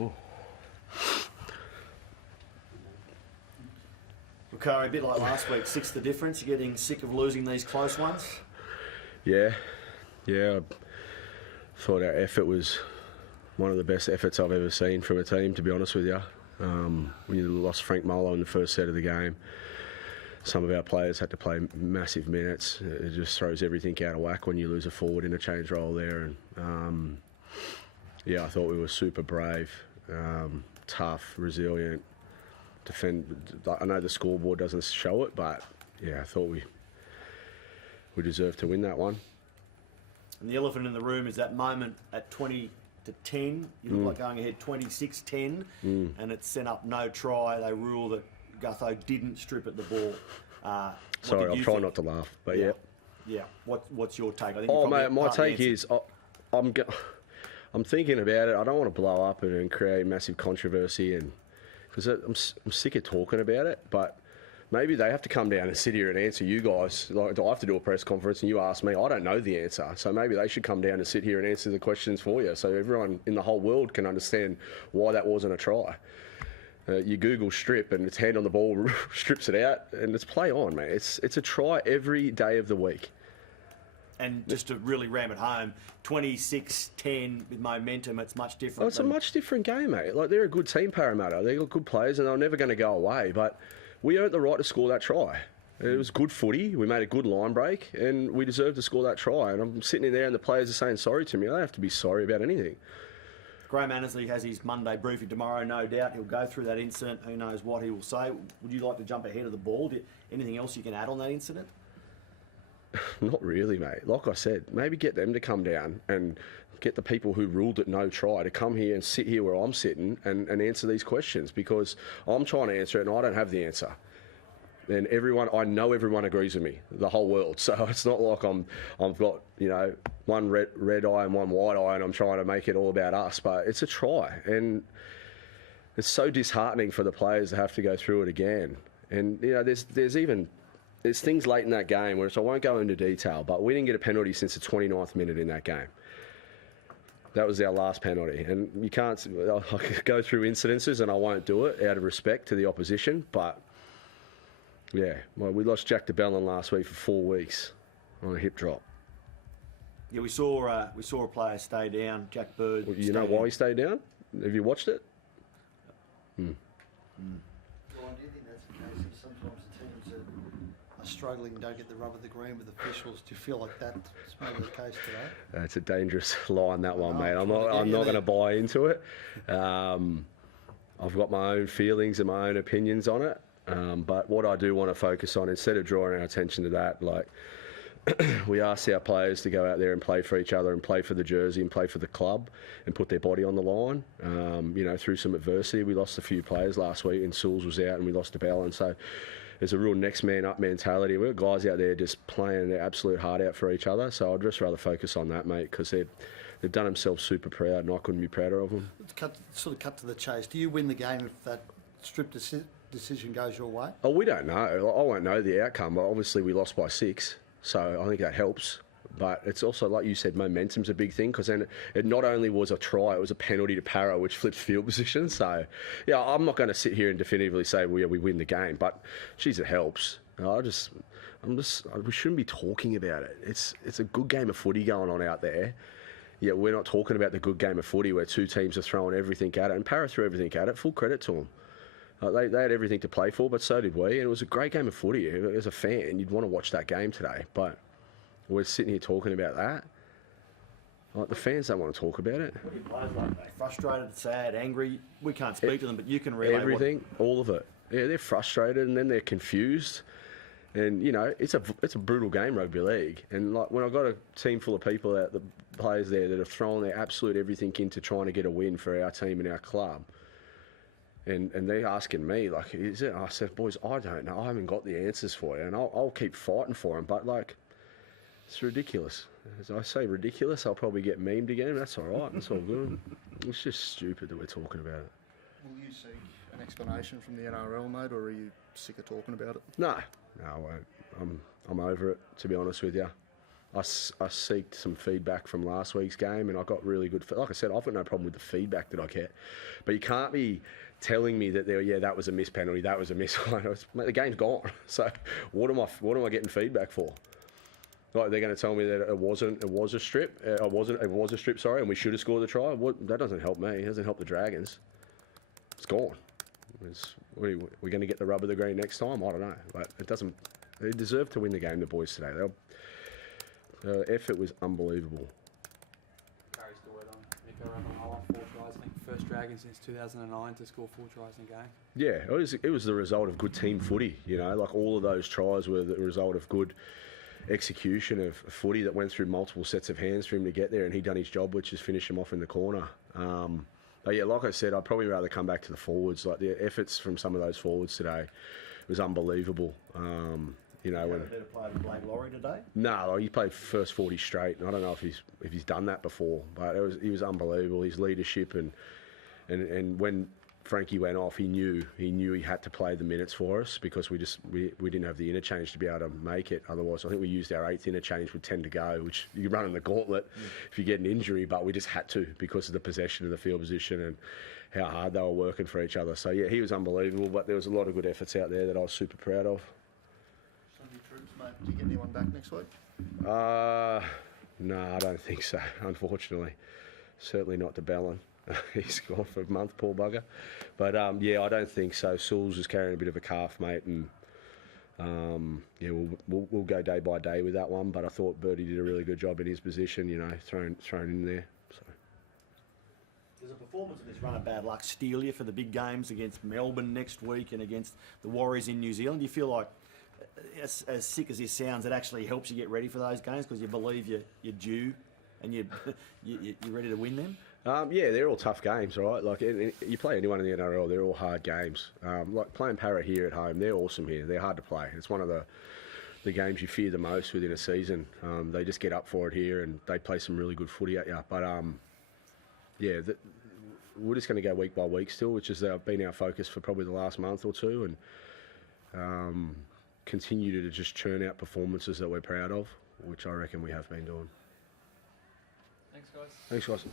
Oh. Carr, a bit like last week, 6 the difference. You're getting sick of losing these close ones? Yeah. I thought our effort was one of the best efforts I've ever seen from a team, to be honest with you. We lost Frank Molo in the first set of the game. Some of our players had to play massive minutes. It just throws everything out of whack when you lose a forward in a change role there. And I thought we were super brave, tough, resilient. I know the scoreboard doesn't show it, but I thought we deserved to win that one. And the elephant in the room is that moment at 20-10. You look like going ahead 26-10, and it's sent up no try. They rule that Gutho didn't strip at the ball. Sorry, I'll try not to laugh, but yeah. Yeah. What's your take? I think mate, my take is I'm thinking about it. I don't want to blow up and create massive controversy, and because I'm sick of talking about it. But maybe they have to come down and sit here and answer you guys. Like, I have to do a press conference and you ask me. I don't know the answer, so maybe they should come down and sit here and answer the questions for you, so everyone in the whole world can understand why that wasn't a try. You Google strip and it's hand on the ball, strips it out, and it's play on, mate. It's a try every day of the week. And just to really ram it home, 26-10 with momentum, it's much different. Oh, it's a much different game, mate. Like, they're a good team, Parramatta. They've got good players and they're never going to go away. But we earned the right to score that try. It was good footy. We made a good line break and we deserved to score that try. And I'm sitting in there and the players are saying sorry to me. I don't have to be sorry about anything. Graham Annesley has his Monday briefing tomorrow, no doubt. He'll go through that incident. Who knows what he will say. Would you like to jump ahead of the ball? Anything else you can add on that incident? Not really, mate. Like I said, maybe get them to come down and get the people who ruled it no try to come here and sit here where I'm sitting and answer these questions, because I'm trying to answer it and I don't have the answer. And I know everyone agrees with me, the whole world. So it's not like I've got, one red eye and one white eye and I'm trying to make it all about us, but it's a try. And it's so disheartening for the players to have to go through it again. And, there's things late in that game, which I won't go into detail, but we didn't get a penalty since the 29th minute in that game. That was our last penalty. And you can't I could go through incidences and I won't do it out of respect to the opposition, but we lost Jack DeBellin last week for 4 weeks on a hip drop. Yeah, we saw a player stay down, Jack Bird. Well, you know why he stayed down? Have you watched it? Ryan, do you think that's the case? Sometimes the teams are struggling and don't get the rub of the green with officials. Do you feel like that's maybe the case today? It's a dangerous line, that one, mate. I'm not going to buy into it. I've got my own feelings and my own opinions on it. But what I do want to focus on, instead of drawing our attention to that, we asked our players to go out there and play for each other and play for the jersey and play for the club and put their body on the line. Through some adversity, we lost a few players last week and Souls was out and we lost a bell, and so there's a real next man up mentality. We've got guys out there just playing their absolute heart out for each other, so I'd just rather focus on that, mate, because they've done themselves super proud and I couldn't be prouder of them. Cut to the chase. Do you win the game if that strip decision goes your way? Oh, we don't know. I won't know the outcome, but obviously we lost by 6. So I think that helps. But it's also, like you said, momentum's a big thing, because then it not only was a try, it was a penalty to Para, which flipped field position. So, I'm not going to sit here and definitively say we win the game, but, geez, it helps. We shouldn't be talking about it. It's a good game of footy going on out there. Yeah, we're not talking about the good game of footy where two teams are throwing everything at it, and Para threw everything at it. Full credit to them. They had everything to play for, but so did we. And it was a great game of footy. As a fan, you'd want to watch that game today. But we're sitting here talking about that. The fans don't want to talk about it. What do players like? They frustrated, sad, angry? We can't speak to them, but you can relay everything, all of it. Yeah, they're frustrated and then they're confused. And, it's a brutal game, rugby league. And when I've got a team full of people, the players there that are throwing their absolute everything into trying to get a win for our team and our club, and they're asking me, is it? I said, boys, I don't know. I haven't got the answers for you, and I'll keep fighting for them. But, it's ridiculous. As I say ridiculous, I'll probably get memed again. That's all right. It's all good. It's just stupid that we're talking about it. Will you seek an explanation from the NRL, mate, or are you sick of talking about it? No, I won't. I'm over it, to be honest with you. I seeked some feedback from last week's game, and I got really good. Like I said, I've got no problem with the feedback that I get, but you can't be telling me that that was a missed penalty, that was a miss. Mate, the game's gone. So what am I getting feedback for? Like they're going to tell me that it was a strip, sorry, and we should have scored the try. That doesn't help me. It doesn't help the Dragons. It's gone. We're going to get the rub of the green next time. I don't know, but it doesn't. They deserve to win the game, the boys today. The effort was unbelievable. Carries the word on. Nico Ravalawa, 4 tries. I think first Dragon since 2009 to score 4 tries in a game. Yeah, it was the result of good team footy. You know, like all of those tries were the result of good execution of footy that went through multiple sets of hands for him to get there, and he done his job, which is finish him off in the corner. But yeah, like I said, I'd probably rather come back to the forwards. Like the efforts from some of those forwards today was unbelievable. You know, when a better player than Blake Laurie today? No, he played first 40 straight. And I don't know if he's done that before, but he was unbelievable. His leadership and when Frankie went off, he knew he had to play the minutes for us because we didn't have the interchange to be able to make it. Otherwise, I think we used our 8th interchange with 10 to go, which you run in the gauntlet if you get an injury, but we just had to because of the possession of the field position and how hard they were working for each other. So yeah, he was unbelievable, but there was a lot of good efforts out there that I was super proud of. Sunday troops, mate. Do you get anyone back next week? No, I don't think so, unfortunately. Certainly not to Bellin. He's gone for a month, poor bugger. But yeah, I don't think so. Sauls is carrying a bit of a calf, mate, and yeah, we'll go day by day with that one. But I thought Birdie did a really good job in his position, you know, thrown in there. So. Does a performance of this run of bad luck steal you for the big games against Melbourne next week and against the Warriors in New Zealand? Do you feel like, as sick as this sounds, it actually helps you get ready for those games because you believe you're due and you're ready to win them? Yeah, they're all tough games, right? Like you play anyone in the NRL, they're all hard games. Like playing Para here at home, they're awesome here. They're hard to play. It's one of the games you fear the most within a season. They just get up for it here and they play some really good footy at you. But yeah, we're just going to go week by week still, which has been our focus for probably the last month or two, and continue to just churn out performances that we're proud of, which I reckon we have been doing. Thanks, guys. Thanks, guys.